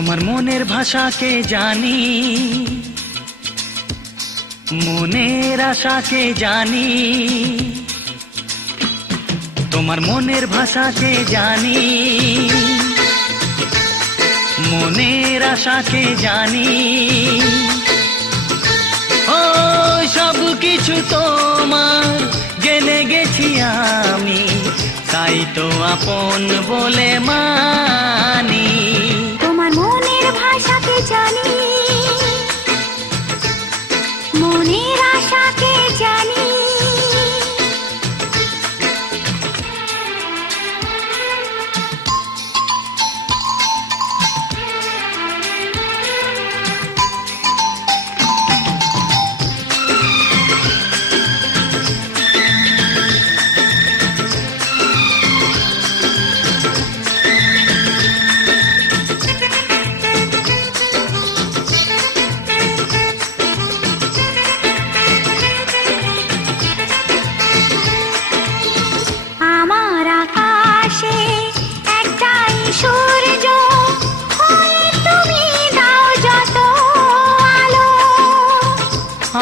তোমার মনের ভাষাকে জানি, মনের আশাকে জানি, তোমার মনের ভাষাকে জানি, মনের আশাকে জানি। ও সব কিছু তোমার জেনে গেছি আমি, তাই তো আপন বলে মানি। তোমার মনের ভাষাকে জানি, মনের আশাকে জানি।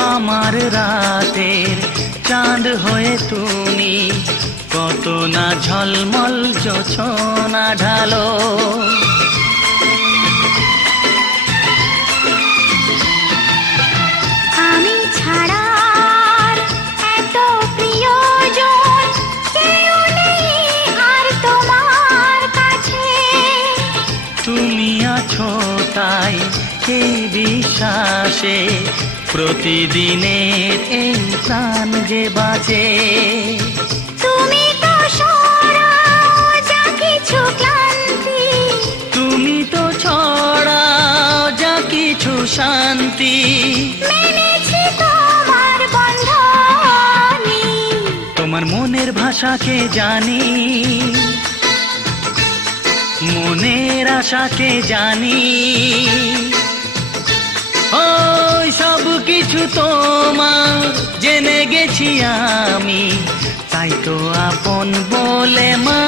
আমার রাতের চাঁদ হয়ে তুমি কত না ঝলমল জোছনা ঢালো। আমি ছাড়া এত প্রিয়জন কেউ নেই আর তোমার কাছে। তুমি আছো তাই এই বিশ্বাসে প্রতিদিনের এই প্রাণ যে বাজে। তুমি তো সরাও যা কিছু ক্লান্তি, তুমি তো ছড়াও যা কিছু শান্তি। মেনেছি তোমার বন্ধনে। তোমার মনের ভাষাকে জানি, মনের আশাকে জানি। ওই সব কিছু তোমার জেনে গেছি আমি, তাই তো আপন বলে মা